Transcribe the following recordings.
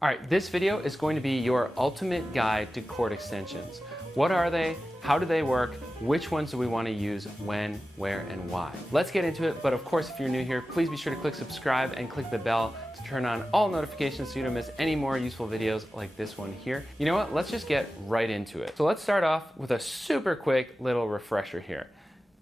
All right, this video is going to be your ultimate guide to chord extensions. What are they? How do they work? Which ones do we want to use? When, where, and why? Let's get into it, but of course, if you're new here, please be sure to click subscribe and click the bell to turn on all notifications so you don't miss any more useful videos like this one here. You know what? Let's just get right into it. So let's start off with a super quick little refresher here.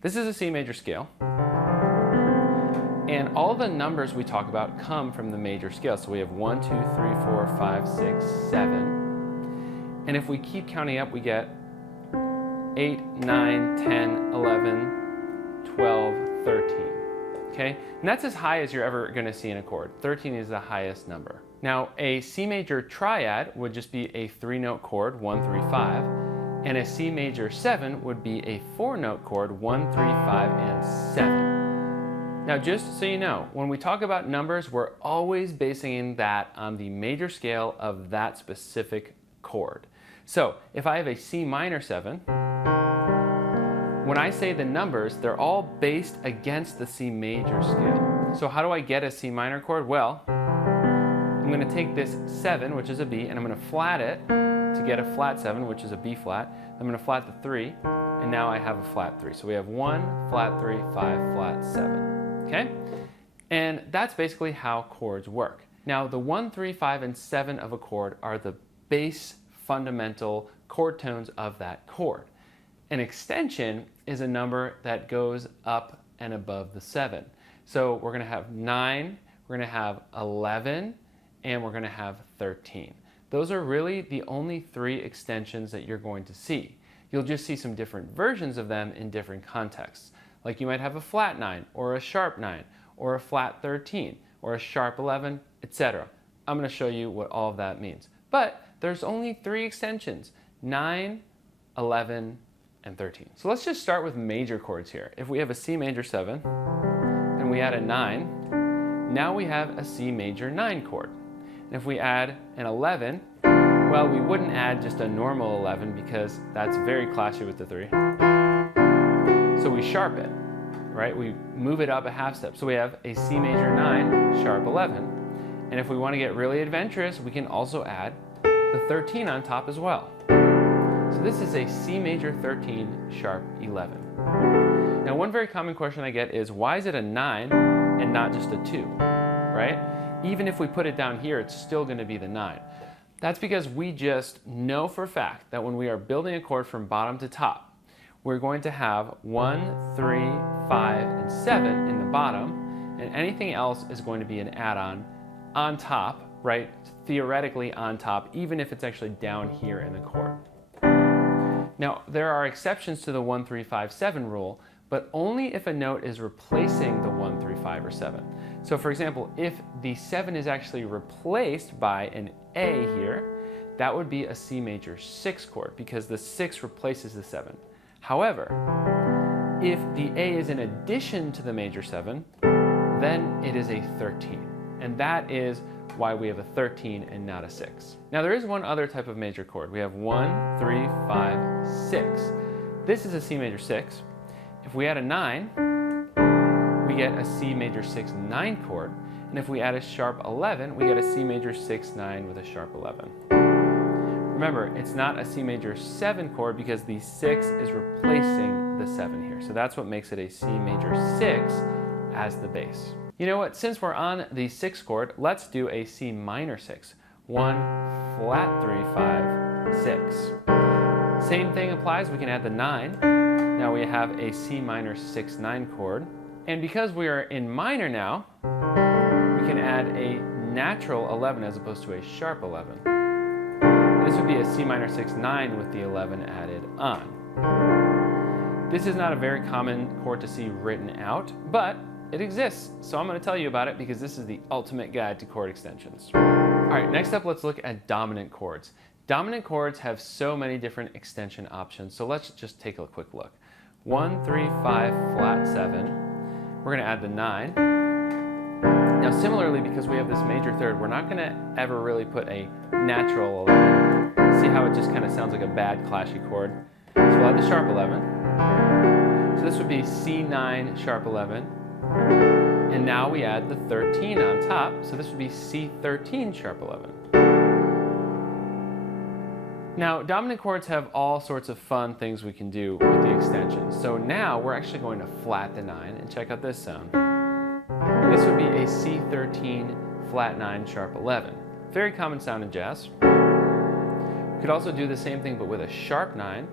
This is a C major scale. And all the numbers we talk about come from the major scale. So we have 1, 2, 3, 4, 5, 6, 7. And if we keep counting up, we get 8, 9, 10, 11, 12, 13. Okay? And that's as high as you're ever going to see in a chord. 13 is the highest number. Now, a C major triad would just be a 3-note chord, 1, 3, 5. And a C major 7 would be a 4-note chord, 1, 3, 5, and 7. Now, just so you know, when we talk about numbers, we're always basing that on the major scale of that specific chord. So, if I have a C minor 7, when I say the numbers, they're all based against the C major scale. So how do I get a C minor chord? Well, I'm going to take this 7, which is a B, and I'm going to flat it to get a flat 7, which is a B flat. I'm going to flat the 3, and now I have a flat 3. So we have 1, flat 3, 5, flat 7. Okay? And that's basically how chords work. Now, the 1, 3, 5, and 7 of a chord are the base fundamental chord tones of that chord. An extension is a number that goes up and above the 7. So we're going to have 9, we're going to have 11, and we're going to have 13. Those are really the only 3 extensions that you're going to see. You'll just see some different versions of them in different contexts. Like you might have a flat 9, or a sharp 9, or a flat 13, or a sharp 11, etc. I'm going to show you what all of that means. But there's only 3 extensions, 9, 11, and 13. So let's just start with major chords here. If we have a C major 7, and we add a 9, now we have a C major 9 chord. And if we add an 11, well, we wouldn't add just a normal 11 because that's very clashy with the 3. So we sharp it, right? We move it up a half step. So we have a C major 9, sharp 11. And if we want to get really adventurous, we can also add the 13 on top as well. So this is a C major 13, sharp 11. Now, one very common question I get is, why is it a 9 and not just a 2, right? Even if we put it down here, it's still going to be the 9. That's because we just know for a fact that when we are building a chord from bottom to top, we're going to have 1, 3, 5, and 7 in the bottom, and anything else is going to be an add-on on top, right? Theoretically on top, even if it's actually down here in the chord. Now, there are exceptions to the 1, 3, 5, 7 rule, but only if a note is replacing the 1, 3, 5, or 7. So for example, if the 7 is actually replaced by an A here, that would be a C major 6 chord because the 6 replaces the 7. However, if the A is in addition to the major 7, then it is a 13. And that is why we have a 13 and not a 6. Now there is one other type of major chord. We have 1, 3, 5, 6. This is a C major 6. If we add a 9, we get a C major 6, 9 chord. And if we add a sharp 11, we get a C major 6, 9 with a sharp 11. Remember, it's not a C major 7 chord because the 6 is replacing the 7 here. So that's what makes it a C major 6 as the bass. You know what? Since we're on the 6 chord, let's do a C minor 6. 1, flat 3, 5, 6. Same thing applies. We can add the 9. Now we have a C minor 6, 9 chord. And because we are in minor now, we can add a natural 11 as opposed to a sharp 11. This would be a C minor 6, 9 with the 11 added on. This is not a very common chord to see written out, but it exists. So I'm going to tell you about it because this is the ultimate guide to chord extensions. All right, next up, let's look at dominant chords. Dominant chords have so many different extension options, so let's just take a quick look. 1, 3, 5, flat 7. We're going to add the 9. Now similarly, because we have this major third, we're not going to ever really put a natural 11. See how it just kind of sounds like a bad clashy chord? So we'll add the sharp 11. So this would be C9 sharp 11. And now we add the 13 on top, so this would be C13 sharp 11. Now, dominant chords have all sorts of fun things we can do with the extensions. So now we're actually going to flat the 9 and check out this sound. This would be a C13 flat 9 sharp 11. Very common sound in jazz. We could also do the same thing but with a sharp 9.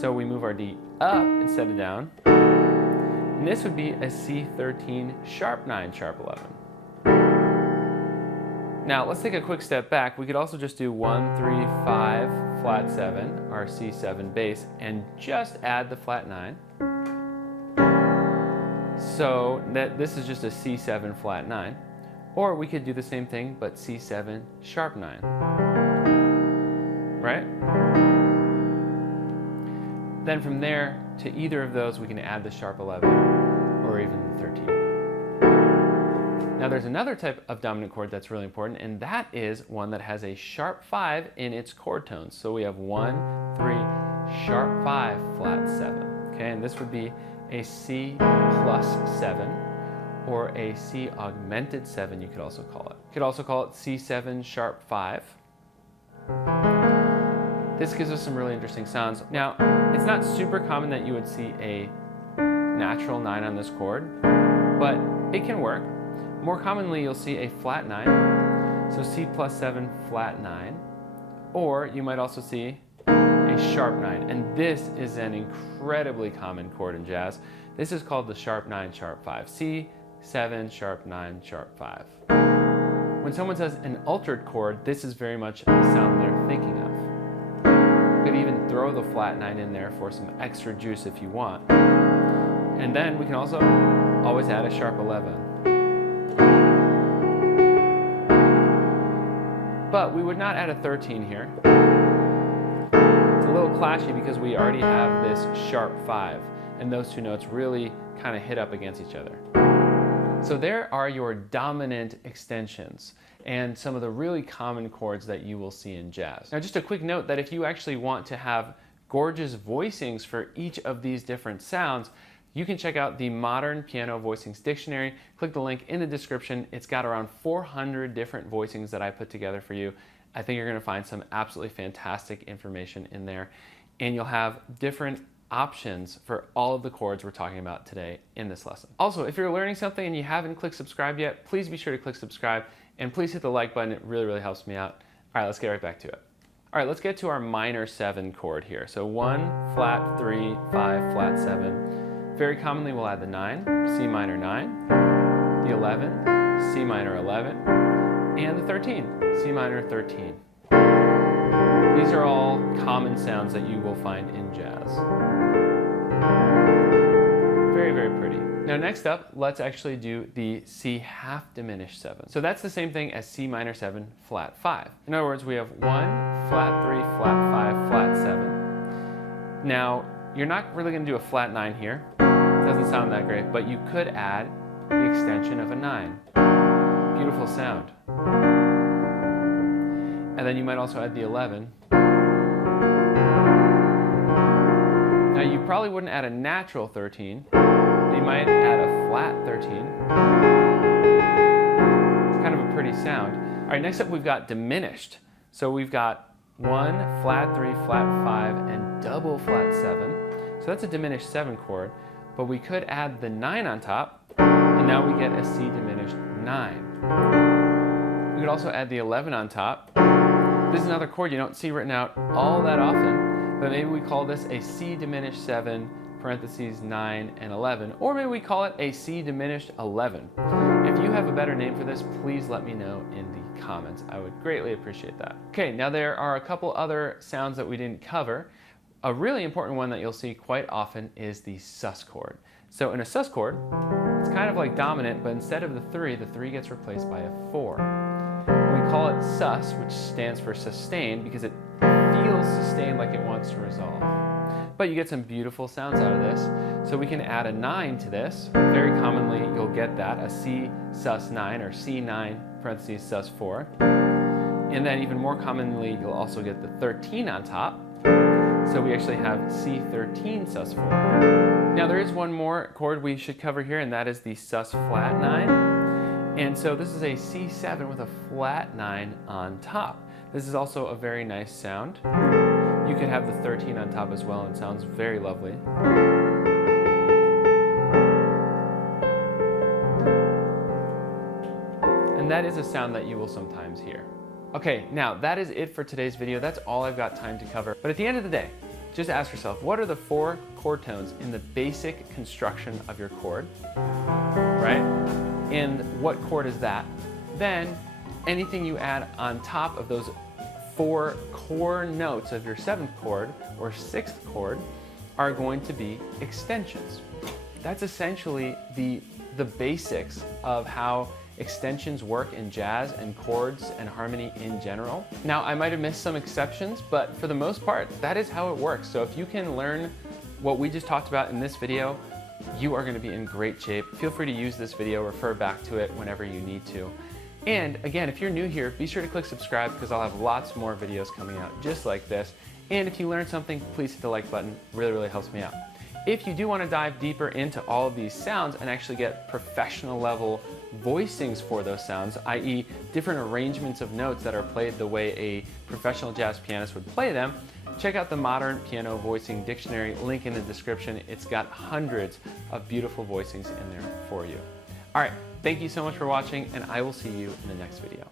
So we move our D up instead of down. And this would be a C13 sharp 9 sharp 11. Now let's take a quick step back. We could also just do 1, 3, 5, flat 7, our C7 bass, and just add the flat 9. So that this is just a C7 flat 9. Or we could do the same thing but C7 sharp 9. Right? Then from there to either of those we can add the sharp 11 or even the 13. Now there's another type of dominant chord that's really important, and that is one that has a sharp 5 in its chord tones. So we have 1, 3, sharp 5, flat 7. Okay, and this would be a C plus 7 or a C augmented 7, you could also call it. You could also call it C7 sharp 5. This gives us some really interesting sounds. Now, it's not super common that you would see a natural 9 on this chord, but it can work. More commonly, you'll see a flat 9, so C plus 7 flat 9, or you might also see a sharp 9, and this is an incredibly common chord in jazz. This is called the sharp 9 sharp 5, C7 sharp 9 sharp 5. When someone says an altered chord, this is very much the sound they're thinking of. You could even throw the flat 9 in there for some extra juice if you want. And then we can also always add a sharp 11. But we would not add a 13 here. It's a little clashy because we already have this sharp 5, and those two notes really kind of hit up against each other. So there are your dominant extensions and some of the really common chords that you will see in jazz. Now just a quick note that if you actually want to have gorgeous voicings for each of these different sounds, you can check out the Modern Piano Voicings Dictionary. Click the link in the description. It's got around 400 different voicings that I put together for you. I think you're going to find some absolutely fantastic information in there. And you'll have different options for all of the chords we're talking about today in this lesson. Also, if you're learning something and you haven't clicked subscribe yet, please be sure to click subscribe and please hit the like button. It really, really helps me out. All right, let's get right back to it. All right, let's get to our minor 7 chord here. So 1, flat 3, 5, flat 7. Very commonly, we'll add the 9, C minor 9, the 11, C minor 11, and the 13, C minor 13. These are all common sounds that you will find in jazz. Very, very pretty. Now next up, let's actually do the C half diminished 7. So that's the same thing as C minor 7, flat 5. In other words, we have 1, flat 3, flat 5, flat 7. Now, you're not really going to do a flat 9 here. It doesn't sound that great, but you could add the extension of a 9. Beautiful sound. And then you might also add the 11. Now you probably wouldn't add a natural 13, but you might add a flat 13. It's kind of a pretty sound. All right, next up we've got diminished. So we've got 1, flat 3, flat 5, and double flat 7. So that's a diminished 7 chord, but we could add the 9 on top, and now we get a C diminished 9. We could also add the 11 on top. This is another chord you don't see written out all that often, but maybe we call this a C diminished 7, parentheses 9 and 11, or maybe we call it a C diminished 11. If you have a better name for this, please let me know in the comments. I would greatly appreciate that. Okay, now there are a couple other sounds that we didn't cover. A really important one that you'll see quite often is the sus chord. So in a sus chord, it's kind of like dominant, but instead of the 3 gets replaced by a 4. We call it sus, which stands for sustained, because it feels sustained like it wants to resolve. But you get some beautiful sounds out of this. So we can add a 9 to this. Very commonly, you'll get that, a C sus 9 or C9 parentheses sus 4. And then even more commonly, you'll also get the 13 on top. So we actually have C13 sus 4. Now there is one more chord we should cover here, and that is the sus flat 9. And so this is a C7 with a flat 9 on top. This is also a very nice sound. You could have the 13 on top as well, and it sounds very lovely. And that is a sound that you will sometimes hear. Okay, now that is it for today's video. That's all I've got time to cover. But at the end of the day, just ask yourself, what are the 4 chord tones in the basic construction of your chord, right? And what chord is that? Then anything you add on top of those 4 core notes of your 7th chord or 6th chord are going to be extensions. That's essentially the basics of how extensions work in jazz and chords and harmony in general. Now, I might have missed some exceptions, but for the most part, that is how it works. So if you can learn what we just talked about in this video, you are going to be in great shape. Feel free to use this video, refer back to it whenever you need to. And again, if you're new here, be sure to click subscribe because I'll have lots more videos coming out just like this. And if you learned something, please hit the like button. Really, really helps me out. If you do want to dive deeper into all of these sounds and actually get professional level voicings for those sounds, i.e. different arrangements of notes that are played the way a professional jazz pianist would play them, check out the Modern Piano Voicing Dictionary, link in the description. It's got hundreds of beautiful voicings in there for you. All right, thank you so much for watching, and I will see you in the next video.